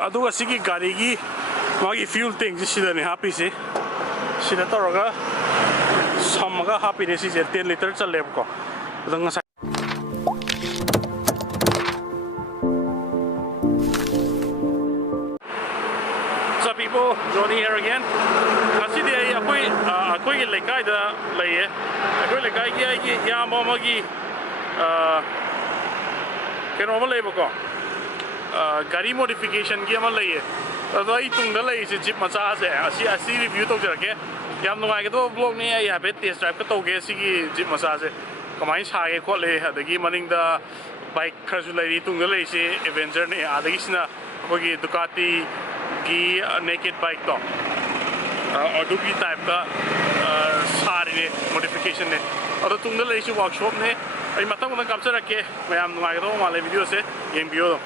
aduga sigi gari gi magi fuel tank sida ne happy se sida toroga samaga happy ne si 10 liter challe ko adanga So people, Johnny here again. Asi dia akoi LEIKAI da laiye. Akoi LEIKAI ki ya mama ki keno ma laiba ko. Gari modification ki ma laiye. Ado ai tungda lai se jeep macha se asi review to jarake. Yam nungai ke to vlog ni ai habe test drive ka to ge si ki jeep macha se. Kamai sa ge ko le adagi maning da bike khaju lai tungda lai se Avenger ne adagi sina kogi Ducati की naked bike तो और दूसरी type का सारे ने modification ने और तो तुमने ले इसी workshop ने अभी मतलब उन्हें कब से रखे मैं हम तुम्हारे तो वाले वीडियो से ये video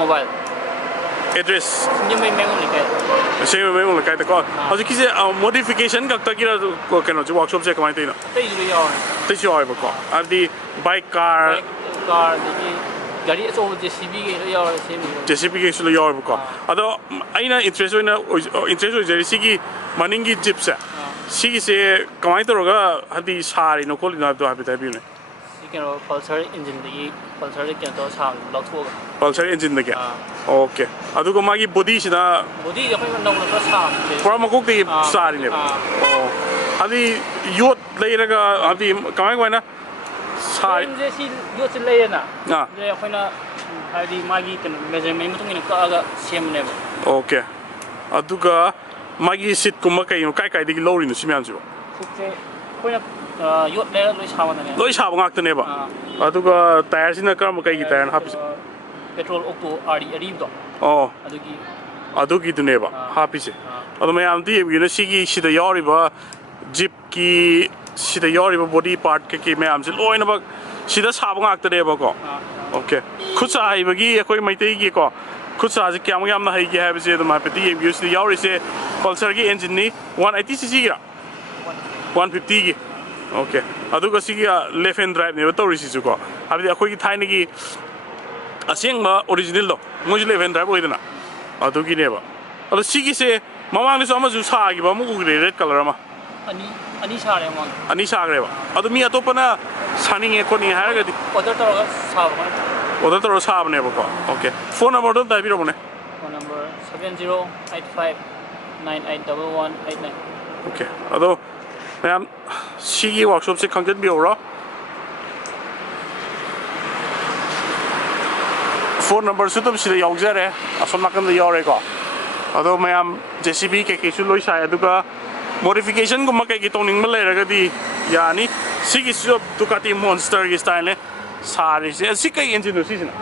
mobile address SINGJAMEI SINGJAMEI LEIKAI तो कौन और किसी modification का तक किरा को क्या ना जो workshop से कमाई तो इना तो जो है बको अभी bike car देखिए गाड़ी ऐसा हो JCB के इसलिए यार बको अतो आइना interest हो जैसे कि मनिंग की जिप से सी से कमाई तो रोगा अभी सारी नौकरी ना तो अभी तभी ने Pulsar engine the Pulsar can do some lots of Pulsar engine the gap. Okay. I do go my body, body, you don't know the first time. From a cookie starting it. Oh, Adi, you later Adi coming when a side. You to lay in a when Adi Maggie can measure me in a car, same level. Okay. Aduga Maggie sit Kumaka, you kai the low in the Simanzo. You let Louis have knocked the neighbor. Aduga tires in a car, and happy petrol octo Arido. Oh, Aduki to neighbor, happy. Although I am deep, you know, see the Yoriba, Jeep key, see the Yoriba body part, Kiki Mams, oh, in about she does have knocked the neighbor. Okay. Kusa, I begi, a quite my take go. Kusa, as a camera, I have said my petty, use the Yori say, Pulsar engine, 180cc, 150. Okay. Aduga sige left hand drive ne to risi ko. Abi akoi ki thaine ki aseng ma original lo. Moji left hand drive oidana. Adugi ne ba. Adu sige se mamang ni so ama ju sa gi ba mu ku red color ma. Ani sa re ma. Ani sa gre ba. Adu mi atop na saning e ko ni ha ga di. Order to sa ba. Order to sa ba ne ba ko. Okay. Phone number to dai bi ro mo ne. Phone number 7085981189. Okay. Adu ma'am सीगी workshop से content भी हो रहा phone number से तो सीधे यावज़र है असम नाकन तो याव रहेगा अदो मैम JCB के केसु लोई शायद दुका modification को मके की टोनिंग में ले रहा दी यानी सीगी जो दुकाती monster की स्टाइल है सारी से सी कई इंजन उसी से ना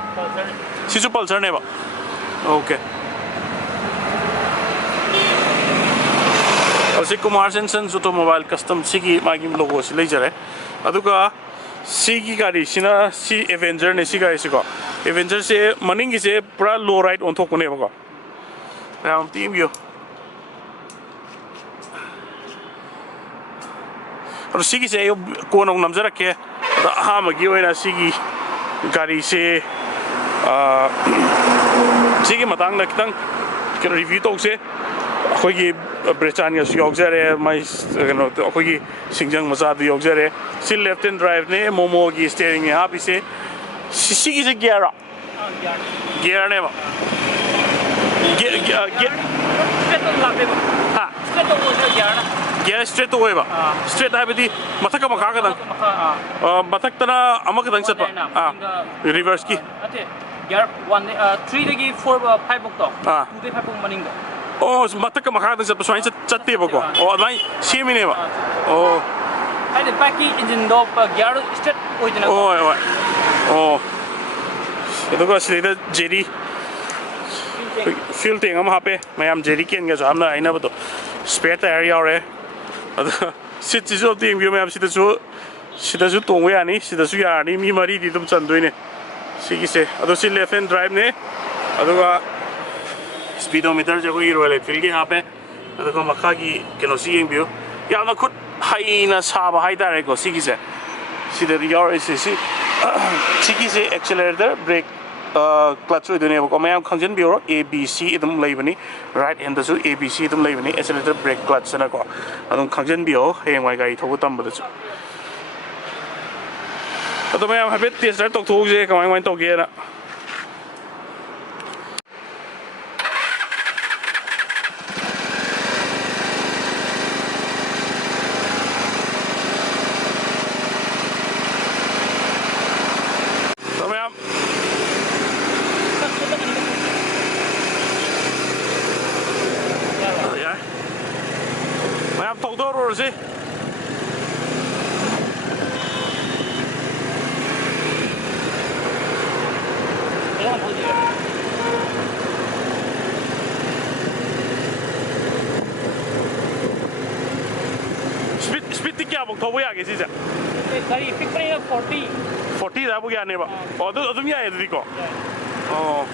सी जो पल्सर ने बा okay Also, KUMAR Sensons automobile custom Sigi Magim logo si laser. Aduka Sigi gari sina si Avenger ne siga isigo. Avenger se maning is a pra low right on top of never. Now team you. ꯑꯗꯣ ꯁꯤꯒꯤꯁꯦ ꯑꯩ ꯀꯣꯟꯅ ꯑꯃꯨꯛ ꯅꯝꯖꯔꯛꯀꯦ ꯑꯗꯣ ꯑꯍꯥꯟꯕꯒꯤ ꯑꯣꯏꯅ ꯁꯤꯒꯤ ꯒꯥꯔꯤꯁꯦ ꯁꯤꯒꯤ ꯃꯇꯥꯡꯗ ꯈꯤꯇꯪ ꯀꯩꯅꯣ ꯔꯤꯚ꯭ꯌꯨ ꯇꯧꯁꯦ ꯑꯩꯈꯣꯏꯒꯤ ꯕ꯭ꯔꯦꯆꯥꯟꯒꯁꯨ ꯌꯥꯎꯖꯔꯦ ꯃꯥꯏ ꯀꯩꯅꯣꯗꯣ ꯑꯩꯈꯣꯏꯒꯤ ꯁꯤꯡꯖꯪ ꯃꯆꯥꯗꯨ ꯌꯥꯎꯖꯔꯦ ꯁꯤ ꯂꯦꯐꯠ ꯍꯦꯟ ꯗ꯭ꯔꯥꯏꯚꯅꯦ ꯃꯣꯃꯣꯒꯤ ꯁ꯭ꯇꯤꯌꯔꯤꯡꯅꯦ ꯍꯥꯞꯄꯤꯁꯦ ꯁꯤꯒꯤꯁꯦ ꯒꯤꯌꯔꯔꯣ ꯒꯤꯌꯔꯅꯦꯕ ꯒꯤꯌꯔ ꯁ꯭ꯇ꯭ꯔꯦꯠꯇ ꯑꯣꯏꯕ ꯁ꯭ꯇ꯭ꯔꯦꯠ ꯍꯥꯏꯕꯗꯤ ꯃꯊꯛꯀ ꯃꯈꯥ ꯈꯛꯇꯪ ꯃꯊꯛꯇꯅ ꯑꯃꯈꯛꯇꯪ ꯆꯠꯄ ꯔꯤꯚꯔꯁꯀꯤ ꯒꯤꯌꯔ 3ꯗꯒꯤ 4 5 ꯐꯥꯎꯇꯣ 2ꯗꯒꯤ 5 ꯐꯥꯎ ꯃꯅꯤꯡꯗ ꯑꯣ ꯃꯊꯛꯀ ꯃꯈꯥꯗ ꯆꯠꯄ ꯁꯨꯃꯥꯏꯅ ꯆꯠꯇꯦꯕꯀꯣ ꯑꯣ ꯑꯗꯨꯃꯥꯏꯅ ꯁꯦꯝꯃꯤꯅꯦꯕ ꯑꯣ ꯍꯥꯏꯗꯤ ꯕꯥꯏꯛꯀꯤ ꯏꯟꯖꯤꯟꯗꯣ ꯒꯤꯌꯔ ꯁ꯭ꯇ꯭ꯔꯦꯠ ꯑꯣꯏꯗꯅ ꯍꯣꯏ ꯍꯣꯏ ꯑꯣ ꯑꯗꯨꯒ ꯁꯤꯗꯩꯗ ꯖꯦꯔꯤ ꯐ꯭ꯌꯨꯜ ꯇꯦꯡ ꯑꯃ ꯍꯥꯞꯄꯦ ꯃꯌꯥꯝ ꯖꯦꯔꯤ ꯀꯦꯟꯒꯁꯨ ꯍꯥꯞꯅ ꯍꯥꯏꯅꯕꯗꯣ ꯁ꯭ꯄꯦꯌꯔ ꯇꯥꯌꯔ ꯌꯥꯎꯔꯦ ꯑꯗꯨꯒ ꯁꯤꯠꯁꯤꯁꯨ ꯑꯝꯇ ꯌꯦꯡꯕꯤꯌꯨ ꯃꯌꯥꯝ ꯁꯤꯗꯁꯨ ꯇꯣꯡꯕ ꯌꯥꯅꯤ ꯁꯤꯗꯁꯨ ꯌꯥꯔꯅꯤ ꯃꯤ 4ꯗꯤ ꯑꯗꯨꯝ ꯆꯟꯗꯣꯏꯅꯦ ꯁꯤꯒꯤꯁꯦ ꯑꯗꯣ ꯁꯤ ꯂꯦꯐꯠ ꯍꯦꯟ ꯗ꯭ꯔꯥꯏꯚꯅꯦ ꯑꯗꯨꯒ ꯁ꯭ꯄꯤꯗꯣꯃꯤꯇꯔꯁꯦ ꯑꯩꯈꯣꯏꯒꯤ ꯔꯣꯌꯦꯜ ꯑꯦꯟꯐꯤꯜꯒꯤ ꯍꯥꯞꯄꯦ ꯑꯗꯨꯒ ꯃꯈꯥꯒꯤ ꯀꯩꯅꯣꯁꯤ ꯌꯦꯡꯕꯤꯌꯨ ꯌꯥꯝꯅ ꯈꯨꯠ ꯍꯩꯅ ꯁꯥꯕ ꯍꯥꯏꯇꯥꯔꯦꯀꯣ ꯁꯤꯒꯤꯁꯦ ꯁꯤꯗꯗꯤ ꯌꯥꯎꯔꯛꯏꯁꯦ ꯁꯤꯒꯤꯁꯦ ꯑꯦꯛꯁꯦꯂꯔꯦꯇꯔ ꯕ꯭ꯔꯦꯛ ꯀ꯭ꯂꯠꯆ ꯑꯣꯏꯗꯣꯏꯅꯦꯕꯀꯣ ꯃꯌꯥꯝ ꯈꯪꯖꯤꯟꯕꯤꯌꯣ ABC ꯑꯗꯨꯝ ꯂꯩꯕꯅꯤ ꯔꯥꯏꯠ ꯍꯦꯟꯗꯁꯨ ABC ꯑꯗꯨꯝ ꯂꯩꯕꯅꯤ ꯑꯦꯛꯁꯦꯂꯔꯦꯇꯔ ꯕ꯭ꯔꯦꯛ ꯀ꯭ꯂꯠꯆꯅꯀꯣ ꯑꯗꯨꯝ ꯈꯪꯖꯤꯟꯕꯤꯌꯣ ꯍꯌꯦꯡꯋꯥꯏ ꯒꯥꯔꯤ ꯊꯧꯕ ꯇꯝꯕꯗꯁꯨ ꯑꯗꯣ ꯃꯌꯥꯝ ꯍꯥꯏꯐꯦꯠ ꯇꯦꯁ ꯗ꯭ꯔꯥꯏꯚ ꯇꯧꯊꯣꯛꯎꯁꯦ ꯀꯃꯥꯏ ꯇꯧꯒꯦꯅ ꯃꯌꯥꯝ ꯇꯧꯗꯧꯔꯨꯔꯁꯤ ꯁ꯭ꯄꯤꯠꯇꯤ ꯀꯌꯥꯐꯧ ꯊꯧꯕ ꯌꯥꯒꯦ ꯁꯤꯁꯦ ꯒꯥꯔꯤ ꯄꯤꯛꯄꯅꯤꯅ 40 ꯍꯥꯏꯕꯨ ꯌꯥꯅꯦꯕ ꯑꯣ ꯑꯗꯨꯝ ꯌꯥꯏ ꯑꯗꯨꯗꯤꯀꯣ ꯑꯣ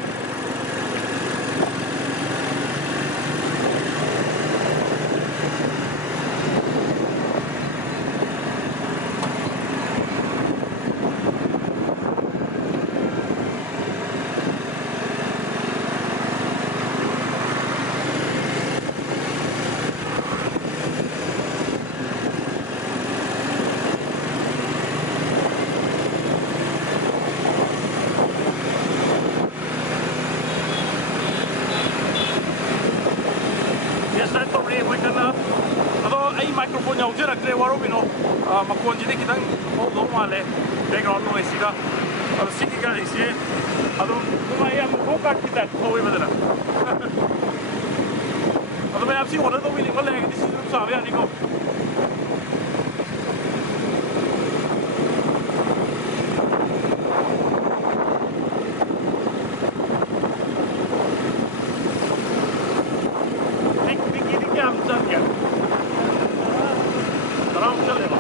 ꯃꯥꯏꯀ꯭ꯔꯣꯐꯣꯟ ꯌꯥꯎꯖꯔꯛꯇ꯭ꯔꯦ ꯋꯥꯔꯧꯕꯤꯅꯣ ꯃꯈꯣꯟꯁꯤꯗꯤ ꯈꯤꯇꯪ ꯍꯧꯗꯧ ꯃꯥꯜꯂꯦ ꯕꯦꯛꯒ꯭ꯔꯥꯎꯟ ꯅꯣꯏꯁꯤꯒ ꯑꯗꯣ ꯁꯤꯒꯤ ꯒꯥꯔꯤꯁꯦ ꯑꯗꯨꯝ ꯅꯨꯡꯉꯥꯏ ꯌꯥꯝ ꯒꯣ ꯀꯥꯔꯠꯀꯤ ꯇꯥꯏꯞ ꯊꯧꯋꯦꯕꯗꯅ ꯑꯗꯣ ꯃꯌꯥꯝ ꯁꯤ ꯑꯣꯔꯗꯔ ꯇꯧꯕꯤꯅꯤꯡꯕ ꯂꯩꯔꯒꯗꯤ ꯁꯤꯁꯨ ꯑꯗꯨꯝ ꯆꯥꯕ ꯌꯥꯅꯤꯀꯣ ꯗꯤꯛꯀꯤꯗꯤ ꯀꯌꯥꯝ ꯆꯪꯒꯦ 10 ꯆꯠꯂꯦꯕ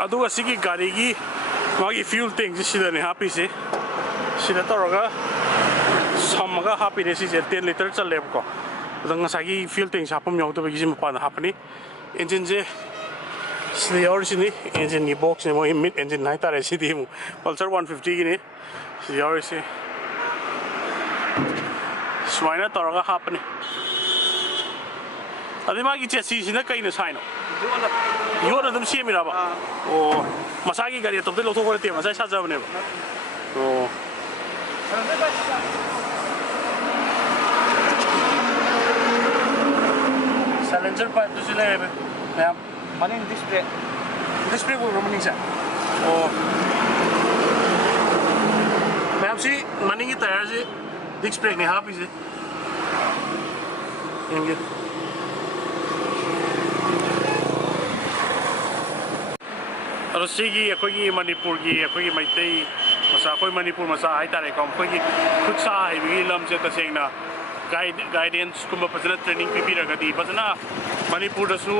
ꯑꯗꯨꯒ ꯁꯤꯒꯤ ꯒꯥꯔꯤꯒꯤ ꯃꯥꯒꯤ ꯐ꯭ꯌꯨꯜ ꯇꯦꯡꯁꯤ ꯁꯤꯗꯅꯦ ꯍꯥꯞꯄꯤꯁꯤ ꯁꯤꯗ ꯇꯧꯔꯒ ꯁꯝꯃꯒ ꯍꯥꯞꯄꯤꯅꯦ ꯁꯤꯁꯦ 10 ꯂꯤꯇꯔ ꯆꯜꯂꯦꯕꯀꯣ ꯑꯗꯣ ꯉꯁꯥꯏꯒꯤ ꯐ꯭ꯌꯨꯜ ꯇꯦꯡꯁꯤ ꯍꯥꯞꯐꯝ ꯌꯥꯎꯗꯕꯒꯤ ꯃꯄꯥꯟꯗ ꯍꯥꯞꯄꯅꯤ ꯏꯟꯖꯤꯟꯁꯦ ꯁꯤꯗ ꯌꯥꯎꯔꯤꯁꯤꯅꯤ ꯏꯟꯖꯤꯟꯒꯤ ꯕꯣꯛꯁꯅꯦ ꯃꯣꯏ ꯃꯤꯗ ꯏꯟꯖꯤꯟ ꯍꯥꯏꯇꯥꯔꯦ ꯁꯤꯗꯤ ꯑꯃꯨꯛ ꯄꯜꯁꯔ 150ꯒꯤꯅꯤ ꯁꯤꯗ ꯌꯥꯎꯔꯤꯁꯤ ꯁꯨꯃꯥꯏꯅ ꯇꯧꯔꯒ ꯍꯥꯞꯄꯅꯤ ꯑꯗꯩ ꯃꯥꯒꯤ ꯆꯦꯁꯤꯁꯤꯅ ꯀꯩꯅ ꯁꯥꯏꯅꯣ ꯌꯣꯠꯅ ꯑꯗꯨꯝ ꯁꯦꯝꯃꯤꯔꯕ ꯑꯣ ꯃꯁꯥꯒꯤ ꯒꯥꯔꯤ ꯑꯇꯣꯞꯄꯗꯩ ꯂꯧꯊꯣꯛꯄ ꯅꯠꯇꯦ ꯃꯁꯥꯒꯤ ꯁꯥꯖꯕꯅꯦꯕ ꯑꯣ ꯁꯥꯏꯂꯦꯟꯁꯔ ꯄꯥꯏꯞꯇꯨꯁꯨ ꯂꯩꯔꯦ ꯃꯌꯥꯝ ꯃꯅꯤꯡ ꯗꯤꯁꯄ꯭ꯂꯦ ꯑꯣꯏꯕ꯭ꯔꯣ ꯃꯅꯤꯡꯁꯦ ꯑꯣ ꯃꯌꯥꯝ ꯁꯤ ꯃꯅꯤꯡꯒꯤ ꯇꯥꯌꯔꯁꯤ ꯗꯤꯁꯛ ꯕ꯭ꯔꯦꯛꯅꯦ ꯍꯥꯞꯄꯤꯁꯦ ꯌꯦꯡꯒꯦ ꯑꯗꯣ ꯁꯤꯒꯤ ꯑꯩꯈꯣꯏꯒꯤ ꯃꯅꯤꯄꯨꯔꯒꯤ ꯑꯩꯈꯣꯏꯒꯤ ꯃꯩꯇꯩ ꯃꯆꯥ ꯑꯩꯈꯣꯏ ꯃꯅꯤꯄꯨꯔ ꯃꯆꯥ ꯍꯥꯏꯇꯥꯔꯦꯀꯣ ꯑꯩꯈꯣꯏꯒꯤ ꯈꯨꯠ ꯁꯥ ꯍꯩꯕꯒꯤ ꯂꯝꯁꯦ ꯇꯁꯦꯡꯅ guidance ꯀꯨꯝꯕ ꯐꯖꯅ ꯇ꯭ꯔꯦꯅꯤꯡ ꯄꯤꯕꯤꯔꯒꯗꯤ ꯐꯖꯅ ꯃꯅꯤꯄꯨꯔꯗꯁꯨ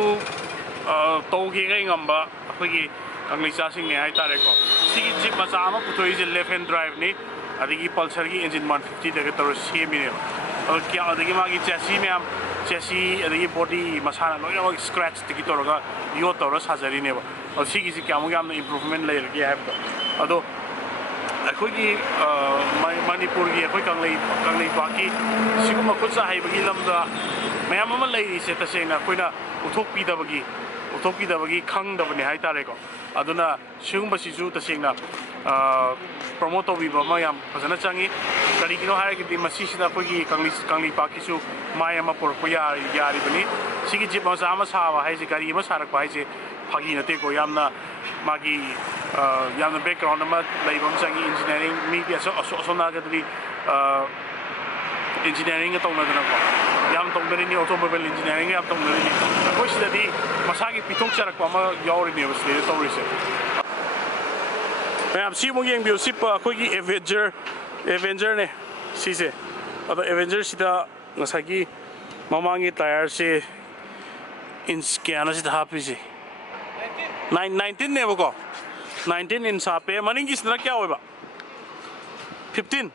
ꯇꯧꯒꯦꯒꯩ ꯉꯝꯕ ꯑꯩꯈꯣꯏꯒꯤ ꯀꯪꯂꯩꯆꯥꯁꯤꯡꯅꯦ ꯍꯥꯏꯇꯥꯔꯦꯀꯣ ꯁꯤꯒꯤ ꯖꯤꯞ ꯃꯆꯥ ꯑꯃ ꯄꯨꯊꯣꯛꯏꯁꯦ ꯂꯦꯐ ꯍꯦꯟ ꯗ꯭राꯏꯚꯅꯤ ꯑꯗꯒꯤ ꯄꯜꯁꯔꯒꯤ ꯏꯟꯖꯤꯟ 150ꯗꯒ ꯇꯧꯔ ꯁꯦꯝꯃꯤꯅꯦꯕ ꯑꯗꯒꯤ ꯃꯥꯒꯤ ꯆꯦꯁꯤ ꯃꯌꯥꯝ ꯆꯦꯁꯤ ꯑꯗꯒꯤ ꯕꯣꯗꯤ ꯃꯁꯥꯅ ꯂꯣꯏꯅꯃꯛ ꯁ꯭ꯀ꯭ꯔꯦꯆꯇꯒꯤ ꯇꯧꯔꯒ ꯌꯣꯠ ꯇꯧꯔ ꯁꯥꯖꯔꯤꯅꯦꯕ ꯑꯗꯣ ꯁꯤꯒꯤꯁꯤ ꯀꯌꯥꯃꯨꯛ ꯌꯥꯝꯅ ꯏꯝꯄ꯭ꯔꯨꯚꯃꯦꯟ ꯂꯩꯔꯒꯦ ꯍꯥꯏꯕꯗꯣ ꯑꯗꯣ ꯑꯩꯈꯣꯏꯒꯤ ꯃꯅꯤꯄꯨꯔꯒꯤ ꯑꯩꯈꯣꯏ ꯀꯪꯂꯩꯄꯥꯛꯀꯤ ꯁꯤꯒꯨꯝꯕ ꯈꯨꯠ ꯁꯥ ꯍꯩꯕꯒꯤ ꯂꯝꯗ ꯃꯌꯥꯝ ꯑꯃ ꯂꯩꯔꯤꯁꯦ ꯇꯁꯦꯡꯅ ꯑꯩꯈꯣꯏꯅ ꯎꯠꯊꯣꯛꯄꯤꯗꯕꯒꯤ ꯈꯪꯗꯕꯅꯦ ꯍꯥꯏꯇꯥꯔꯦꯀꯣ ꯑꯗꯨꯅ ꯁꯤꯒꯨꯝꯕꯁꯤꯁꯨ ꯇꯁꯦꯡꯅ ꯄ꯭ꯔꯣꯃꯣꯠ ꯇꯧꯕꯤꯕ ꯑꯃ ꯌꯥꯝ ꯐꯖꯅ ꯆꯪꯉꯤ ꯀꯔꯤꯒꯤꯅꯣ ꯍꯥꯏꯔꯒꯗꯤ ꯃꯁꯤꯁꯤꯗ ꯑꯩꯈꯣꯏꯒꯤ ꯀꯪꯂꯩꯄꯥꯛꯀꯤꯁꯨ ꯃꯥꯏ ꯑꯃ ꯄꯨꯔꯛꯄ ꯌꯥꯔꯤꯕꯅꯤ ꯁꯤꯒꯤ ꯖꯤꯞ ꯃꯆꯥ ꯑꯃ ꯁꯥꯕ ꯍꯥꯏꯁꯦ ꯒꯥꯔꯤ ꯑꯃ ꯁꯥꯔꯛꯄ ꯍꯥꯏꯁꯦ ꯐꯥꯒꯤ ꯅꯠꯇꯦꯀꯣ ꯌꯥꯝꯅ ꯃꯥꯒꯤ ꯌꯥꯝꯅ ꯕꯦꯛꯒ꯭ꯔꯥꯎꯟ ꯑꯃ ꯂꯩꯕ ꯑꯃ ꯆꯪꯉꯤ ꯏꯟꯖꯤꯅꯤꯌꯥꯔꯤꯡ ꯃꯤꯒꯤ ꯑꯁꯣꯝ ꯅꯥꯀꯟꯗꯗꯤ ꯏꯟꯖꯤꯅꯤꯌꯥꯔꯤꯡꯒ ꯇꯧꯅꯗꯅꯀꯣ ꯌꯥꯝ ꯇꯧꯅꯔꯤꯅꯤ ꯑꯣꯇꯣꯃꯣꯕꯥꯏꯜ ꯏꯟꯖꯤꯅꯤꯌꯥꯔꯤꯡꯒ ꯌꯥꯝ ꯇꯧꯅꯔꯤꯅꯤ ꯑꯩꯈꯣꯏ ꯁꯤꯗꯗꯤ ꯃꯁꯥꯒꯤ ꯄꯤꯊꯣꯛꯆꯔꯛꯄ ꯑꯃ ꯌꯥꯎꯔꯤꯅꯦꯕ ꯁꯤꯗꯩꯗ ꯇꯧꯔꯤꯁꯦ ꯃꯌꯥꯝ ꯁꯤꯃꯨꯛ ꯌꯦꯡꯕꯤꯌꯨ ꯁꯤ ꯑꯩꯈꯣꯏꯒꯤ ꯑꯦꯚꯦꯟꯖꯔꯅꯦ ꯁꯤꯁꯦ ꯑꯗꯣ ꯑꯦꯚꯦꯟꯖꯔꯁꯤꯗ ꯉꯁꯥꯏꯒꯤ ꯃꯃꯥꯡꯒꯤ ꯇꯥꯌꯔꯁꯦ ꯏꯟꯆ ꯀꯌꯥꯅꯣ ꯁꯤꯗ ꯍꯥꯞꯄꯤꯁꯦ 19ꯅꯦꯕꯀꯣ 19 ꯏꯟꯆ ꯍꯥꯞꯄꯦ ꯃꯅꯤꯡꯒꯤꯁꯤꯗꯅ ꯀꯌꯥ ꯑꯣꯏꯕ 15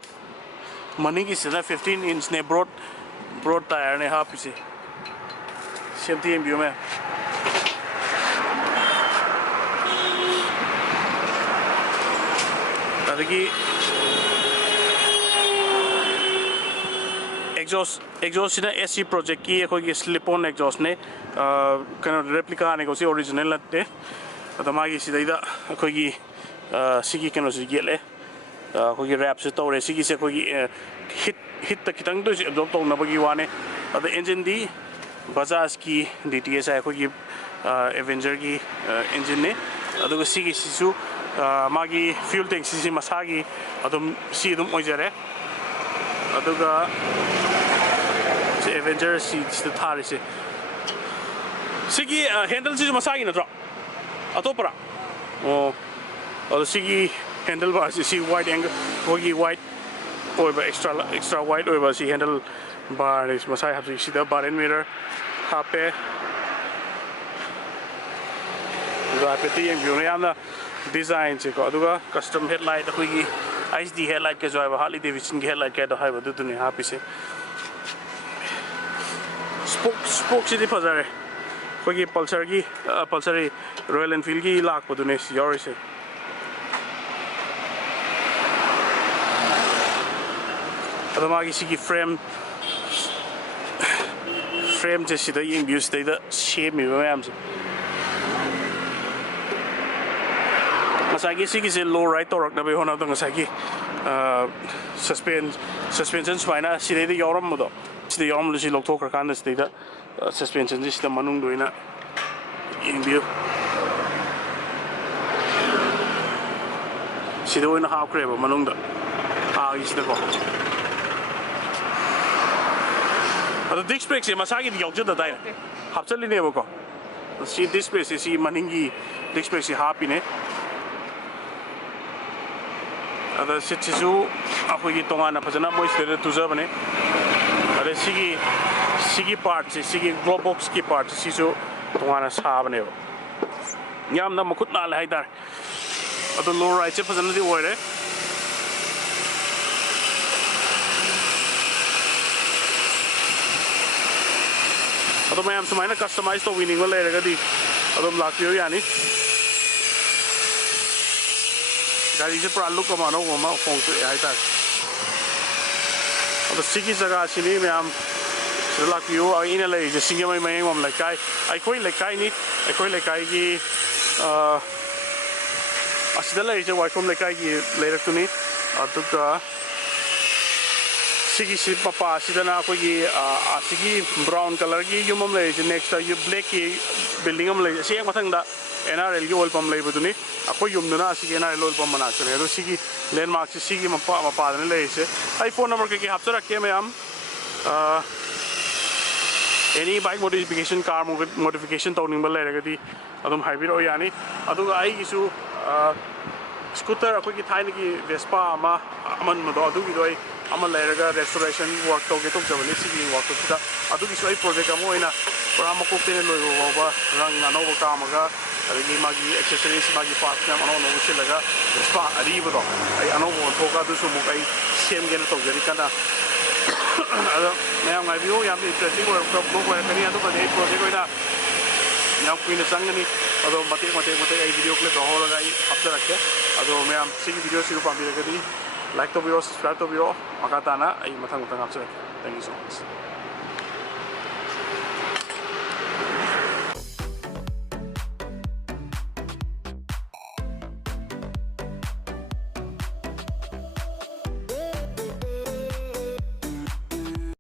ꯃꯅꯤꯡꯒꯤꯁꯤꯗꯅ 15 ꯏꯟꯆꯅꯦ ꯕ꯭ꯔꯣꯗ ꯇꯥꯌꯔꯅꯦ ꯍꯥꯞꯄꯤꯁꯦ ꯁꯤ ꯑꯝꯇ ꯌꯦꯡꯕꯤꯌꯨ ꯃꯌꯥꯝ ꯑꯗꯒꯤ ꯑꯦꯛꯖꯣꯁꯁꯤꯅ SC ꯄ꯭ꯔꯣꯖꯦꯛꯀꯤ ꯑꯩꯈꯣꯏꯒꯤ ꯁ꯭ꯂꯤꯞ ꯑꯣꯟ ꯑꯦꯛꯖꯣꯁꯅꯦ ꯀꯩꯅꯣ ꯔꯦꯄ꯭ꯂꯤꯀꯥꯅꯦꯀꯣ ꯁꯤ ꯑꯣꯔꯤꯖꯤꯅꯦꯜ ꯅꯠꯇꯦ ꯑꯗ ꯃꯥꯒꯤ ꯁꯤꯗꯩꯗ ꯑꯩꯈꯣꯏꯒꯤ ꯁꯤꯒꯤ ꯀꯩꯅꯣꯁꯤ ꯌꯦꯠꯂꯦ ꯑꯩꯈꯣꯏꯒꯤ ꯔꯦꯞꯁꯨ ꯇꯧꯔꯦ ꯁꯤꯒꯤꯁꯦ ꯑꯩꯈꯣꯏꯒꯤ ꯍꯤꯠꯇ ꯈꯤꯇꯪꯗꯁꯨ ꯑꯦꯕꯖꯣꯔꯕ ꯇꯧꯅꯕꯒꯤ ꯋꯥꯅꯦ ꯑꯗ ꯏꯟꯖꯤꯟꯗꯤ ꯕꯖꯥꯖꯀꯤ DTSI ꯑꯩꯈꯣꯏꯒꯤ ꯑꯦꯚꯦꯟꯖꯔꯒꯤ ꯏꯟꯖꯤꯟꯅꯦ ꯑꯗꯨꯒ ꯁꯤꯒꯤꯁꯤꯁꯨ ꯃꯥꯒꯤ ꯐ꯭ꯌꯨꯜ ꯇꯦꯡꯁꯤꯁꯤ ꯃꯁꯥꯒꯤ ꯑꯗꯨꯝ ꯁꯤ ꯑꯗꯨꯝ ꯑꯣꯏꯖꯔꯦ ꯑꯗꯨꯒ ꯑꯦꯚꯦꯟꯖꯔ ꯁꯤꯗ ꯊꯥꯔꯤꯁꯦ ꯁꯤꯒꯤ ꯍꯦꯟꯗꯜꯁꯤꯁꯨ ꯃꯁꯥꯒꯤ ꯅꯠꯇ꯭ꯔꯣ ꯑꯇꯣꯞꯄꯔꯥ ꯑꯣ ꯑꯗꯣ ꯁꯤꯒꯤ ꯍꯦꯟꯗꯜ ꯕꯥꯔꯁꯤ ꯁꯤ ꯋꯥꯏꯠ ꯑꯦꯡꯒꯜ ꯑꯩꯈꯣꯏꯒꯤ ꯋꯥꯏꯠ ꯑꯣꯏꯕ ꯑꯦꯛꯁꯇ꯭ꯔꯥ ꯋꯥꯏꯠ ꯑꯣꯏꯕ ꯁꯤ ꯍꯦꯟꯗꯜ ꯕꯥꯔꯅꯤ ꯃꯁꯥꯒꯤ ꯍꯥꯞꯄꯤ ꯁꯤꯗ ꯕꯥꯔ ꯑꯦꯟ ꯃꯤꯔꯔ ꯍꯥꯞꯄꯦ ꯑꯗꯨꯒ ꯍꯥꯏꯐꯦꯠꯇ ꯌꯦꯡꯕꯤꯌꯨꯅꯦ ꯌꯥꯝꯅ ꯗꯤꯖꯥꯏꯟꯁꯦꯀꯣ ꯑꯗꯨꯒ ꯀꯁꯇꯝ ꯍꯦꯗꯂꯥꯏꯠ ꯑꯩꯈꯣꯏꯒꯤ HD ꯍꯦꯗꯂꯥꯏꯠ ꯀꯩꯁꯨ ꯍꯥꯏꯕ ꯍꯥꯔꯂꯤ ꯗꯦꯚꯤꯗꯁꯟꯒꯤ ꯍꯦꯗꯂꯥꯏꯠ ꯀꯩꯗꯣ ꯍꯥꯏꯕ ꯑꯗꯨꯗꯨꯅꯦ ꯍꯥꯞꯄꯤꯁꯦ ꯁ꯭ꯄꯣꯛꯁꯤꯗꯤ ꯐꯖꯔꯦ ꯑꯩꯈꯣꯏꯒꯤ ꯄꯜꯁꯔꯤ ꯔꯣꯌꯦꯜ ꯑꯦꯟꯐꯤꯜꯒꯤ ꯂꯥꯛꯄꯗꯨꯅꯦ ꯁꯤ ꯌꯥꯎꯔꯤꯁꯦ ꯑꯗꯣ ꯃꯥꯒꯤ ꯁꯤꯒꯤ ꯐ꯭ꯔꯦꯝꯁꯦ ꯁꯤꯗ ꯌꯦꯡꯕꯤꯌꯨ ꯁꯤꯗꯩꯗ ꯁꯦꯝꯃꯤꯕ ꯃꯌꯥꯝꯁꯦ ꯉꯁꯥꯏꯒꯤ ꯁꯤꯒꯤꯁꯦ ꯂꯣ ꯔꯥꯏꯠ ꯇꯧꯔꯛꯅꯕꯒꯤ ꯍꯣꯠꯅꯕꯗ ꯉꯁꯥꯏꯒꯤ ꯁꯁꯄꯦꯟꯁꯟ ꯁꯨꯃꯥꯏꯅ ꯁꯤꯗꯩꯗ ꯌꯥꯎꯔꯝꯕꯗꯣ ꯁꯤꯗ ꯌꯥꯎꯔꯝꯕꯗꯣ ꯁꯤ ꯂꯧꯊꯣꯛꯈ꯭ꯔꯀꯥꯟꯗ ꯁꯤꯗꯩꯗ ꯁꯁꯄꯦꯟꯁꯟꯁꯤ ꯁꯤꯗ ꯃꯅꯨꯡꯗ ꯑꯣꯏꯅ ꯌꯦꯡꯕꯤꯌꯨ ꯁꯤꯗ ꯑꯣꯏꯅ ꯍꯥꯞꯈ꯭ꯔꯦꯕ ꯃꯅꯨꯡꯗ ꯁꯤꯗꯀꯣ ꯑꯗꯣ ꯗꯤꯁꯛ ꯕ꯭ꯔꯦꯛꯁꯦ ꯃꯁꯥꯒꯤꯗꯤ ꯌꯥꯎꯖꯗꯗꯥꯏꯅꯦ ꯍꯥꯞꯆꯜꯂꯤꯅꯦꯕꯀꯣ ꯁꯤ ꯗꯤꯁꯛ ꯕ꯭ꯔꯦꯛꯁꯦ ꯁꯤ ꯃꯅꯤꯡꯒꯤ ꯗꯤꯁꯛ ꯕ꯭ꯔꯦꯛꯁꯦ ꯍꯥꯞꯄꯤꯅꯦ ꯑꯗ ꯁꯤꯠꯁꯤꯁꯨ ꯑꯩꯈꯣꯏꯒꯤ ꯇꯣꯉꯥꯟꯅ ꯐꯖꯅ ꯃꯣꯏ ꯁꯤꯗꯩꯗ ꯇꯨꯖꯕꯅꯦ ꯑꯗꯩ ꯁꯤꯒꯤ ꯄꯥꯔꯠꯁꯦ ꯁꯤꯒꯤ ꯒ꯭ꯂꯣꯕ ꯕꯣꯛꯁꯀꯤ ꯄꯥꯔꯠꯁꯦ ꯁꯤꯁꯨ ꯇꯣꯉꯥꯟꯅ ꯁꯥꯕꯅꯦꯕ ꯌꯥꯝꯅ ꯃꯈꯨꯠ ꯅꯥꯜꯂꯦ ꯍꯥꯏꯇꯥꯔꯦ ꯑꯗꯣ ꯂꯣ ꯔꯥꯏꯠꯁꯦ ꯐꯖꯅꯗꯤ ꯑꯣꯏꯔꯦ ꯑꯗꯣ ꯃꯌꯥꯝ ꯁꯨꯃꯥꯏꯅ ꯀꯁꯇꯃꯥꯏꯖ ꯇꯧꯕꯤꯅꯤꯡꯕ ꯂꯩꯔꯒꯗꯤ ꯑꯗꯨꯝ ꯂꯥꯛꯄꯤꯌꯨ ꯌꯥꯅꯤ ꯒꯥꯔꯤꯁꯦ ꯄꯨꯔꯥ ꯂꯨꯛ ꯑꯃ ꯑꯅꯧꯕ ꯑꯃ ꯍꯣꯡꯇꯣꯛꯑꯦ ꯍꯥꯏꯇꯥꯔꯦ ꯑꯗꯣ ꯁꯤꯒꯤ ꯖꯒꯥꯁꯤꯅꯤ ꯃꯌꯥꯝ ꯁꯤꯗ ꯂꯥꯛꯄꯤꯌꯨ ꯑꯩꯅ ꯂꯩꯔꯤꯁꯦ ꯁꯤꯡꯖꯃꯩ ꯃꯌꯦꯡꯕꯝ ꯂꯩꯀꯥꯏ ꯑꯩꯈꯣꯏ ꯂꯩꯀꯥꯏꯅꯤ ꯑꯩꯈꯣꯏ ꯂꯩꯀꯥꯏꯒꯤ ꯑꯁꯤꯗ ꯂꯩꯔꯤꯁꯦ ꯋꯥꯏꯈꯣꯝ ꯂꯩꯀꯥꯏꯒꯤ ꯂꯩꯔꯛꯇꯨꯅꯤ ꯑꯗꯨꯒ ꯁꯤꯒꯤꯁꯤ ꯃꯄꯥꯁꯤꯗꯅ ꯑꯩꯈꯣꯏꯒꯤ ꯑꯁꯤꯒꯤ ꯕ꯭ꯔꯥꯎꯟ ꯀꯂꯔꯒꯤ ꯌꯨꯝ ꯑꯃ ꯂꯩꯔꯤꯁꯦ ꯅꯦꯛꯁꯇ ꯕ꯭ꯂꯦꯛꯀꯤ ꯕꯤꯜꯗꯤꯡ ꯑꯃ ꯂꯩꯔꯤꯁꯦ ꯑꯁꯤ ꯍꯦꯛ ꯃꯊꯪꯗ NRLꯒꯤ ꯑꯣꯏꯜ ꯄꯝ ꯂꯩꯕꯗꯨꯅꯤ ꯑꯩꯈꯣꯏ ꯌꯨꯝꯗꯨꯅ ꯑꯁꯤꯒꯤ NRL ꯑꯣꯏꯜ ꯄꯝ ꯃꯅꯥꯛꯇꯅꯤ ꯑꯗꯣ ꯁꯤꯒꯤ ꯂꯦꯟꯃꯥꯔꯛꯁꯦ ꯁꯤꯒꯤ ꯃꯄꯥꯗꯅꯤ ꯂꯩꯔꯤꯁꯦ ꯑꯩ ꯐꯣꯟ ꯅꯝꯕꯔ ꯀꯩꯀꯩ ꯍꯥꯞꯆꯔꯛꯀꯦ ꯃꯌꯥꯝ any bike modification car modification tauning ba lairagadi adum haibiro yani aduga ai isu scooter akoi ki thaina ki Vespa ama aman mado adugi doi ama lairaga restoration work toge tok jabani sigi work to da adugi su ai project amo ina pura makok te loibo ba rang ano ba kamaga adagi magi accessories magi parts na ano no usilaga Vespa aribo do ai ano bo thoka du su mo kai sem gen to jari kana ado mayam ngai bio yam interesting work blog wa kani ado ba dei project oina yam kuina sangani ado mate ai video clip horaga ai hapta rakke ado mayam sigi video siru pambiragadi like to biro subscribe to biro makatana ai mathang hapsa. Thank you so much.